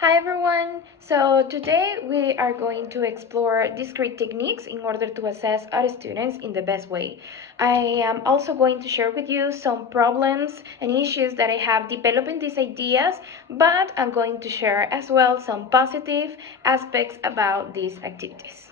Hi everyone! So today we are going to explore discrete techniques in order to assess our students in the best way. I am also going to share with you some problems and issues that I have developing these ideas, but I'm going to share as well some positive aspects about these activities.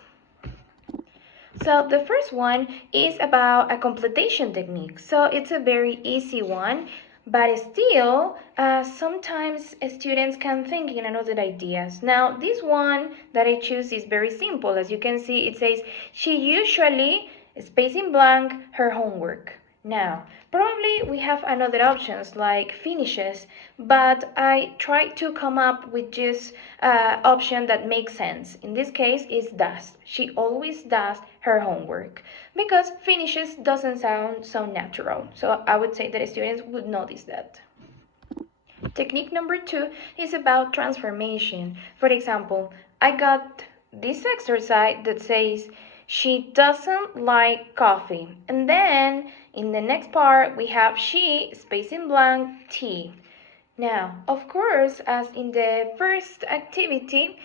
So the first one is about a completion technique. So it's a very easy one, but still sometimes students can think in another ideas. Now this one that I choose is very simple. As you can see, it says she usually space in blank her homework. Now, probably we have another options like finishes, but I try to come up with just option that makes sense. In this case, is does. She always does her homework because finishes doesn't sound so natural. So I would say that students would notice that. Technique number 2 is about transformation. For example, I got this exercise that says she doesn't like coffee. And then in the next part, we have she, space in blank, tea. Now, of course, as in the first activity,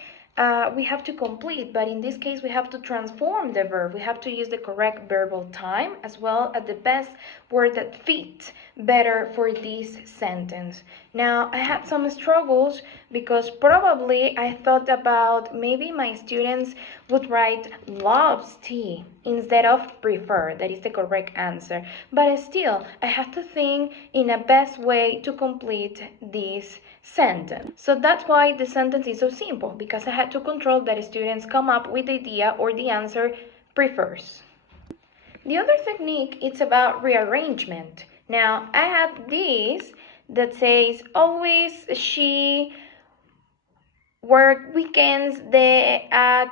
we have to complete, but in this case, we have to transform the verb. We have to use the correct verbal time as well as the best word that fits better for this sentence. Now, I had some struggles because probably I thought about maybe my students would write loves tea instead of prefer. That is the correct answer. But still, I have to think in a best way to complete this sentence. So that's why the sentence is so simple, because I had to control that students come up with the idea or the answer prefers. The other technique is about rearrangement. Now I have this that says always she work weekends at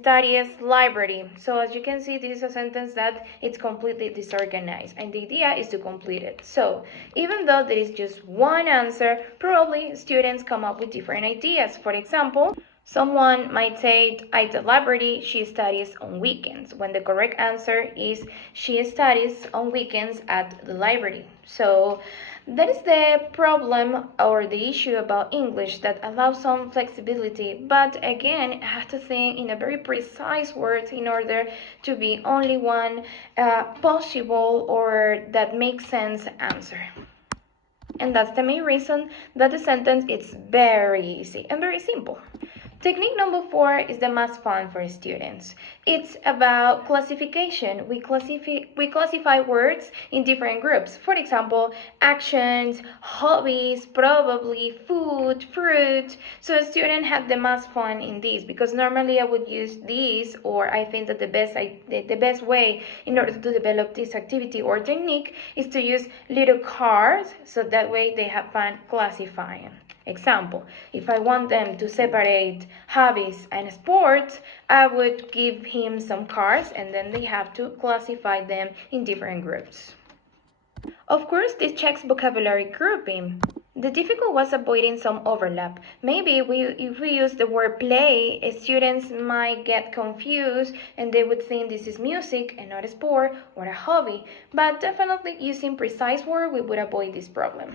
studies library. So as you can see, this is a sentence that it's completely disorganized and the idea is to complete it. So even though there is just one answer, probably students come up with different ideas. For example, someone might say at the library she studies on weekends, when the correct answer is she studies on weekends at the library. So that is the problem or the issue about English, that allows some flexibility, but again, I have to think in a very precise words in order to be only one possible or that makes sense answer. And that's the main reason that the sentence is very easy and very simple. Technique number 4 is the most fun for students. It's about classification. We classify words in different groups. For example, actions, hobbies, probably, food, fruit. So a student had the most fun in this, because normally I would use these, or I think that the best way in order to develop this activity or technique is to use little cards, so that way they have fun classifying. Example, if I want them to separate hobbies and sports, I would give him some cards and then they have to classify them in different groups. Of course, this checks vocabulary grouping. The difficult was avoiding some overlap. Maybe if we use the word play, students might get confused and they would think this is music and not a sport or a hobby. But definitely using precise words, we would avoid this problem.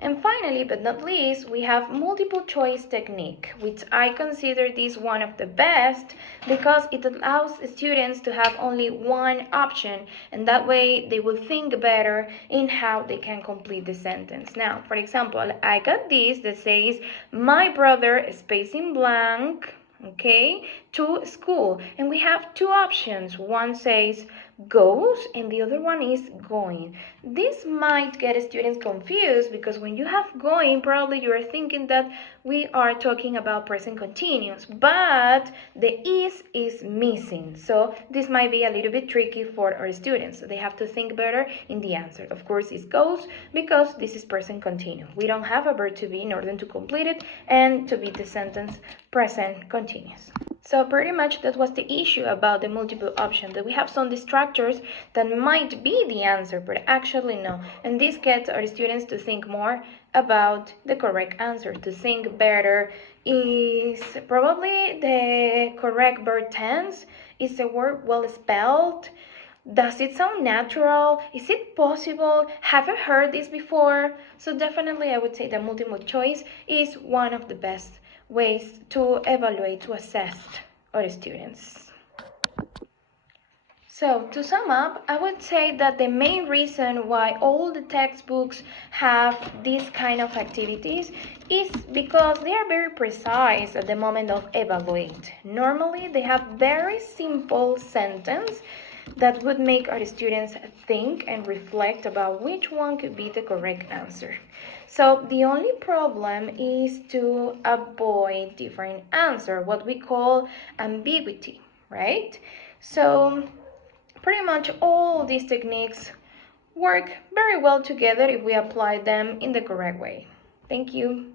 And finally, but not least, we have multiple choice technique, which I consider this one of the best because it allows students to have only one option, and that way they will think better in how they can complete the sentence. Now, for example, I got this that says, my brother, space in blank, okay, to school. And we have two options. One says goes and the other one is going. This might get students confused because when you have going, probably you are thinking that we are talking about present continuous, but the is missing. So this might be a little bit tricky for our students. So they have to think better in the answer. Of course, it goes because this is present continuous. We don't have a verb to be in order to complete it and to be the sentence present continuous. So pretty much that was the issue about the multiple option, that we have some distractors that might be the answer, but actually no. And this gets our students to think more about the correct answer, to think better. Is probably the correct verb tense, is the word well spelled, Does it sound natural? Is it possible? Have you heard this before? So definitely I would say that multiple choice is one of the best ways to evaluate, to assess our students. So to sum up, I would say that the main reason why all the textbooks have these kind of activities is because they are very precise at the moment of evaluate. Normally they have very simple sentence that would make our students think and reflect about which one could be the correct answer. So the only problem is to avoid different answer, what we call ambiguity, right? So pretty much all these techniques work very well together if we apply them in the correct way. Thank you.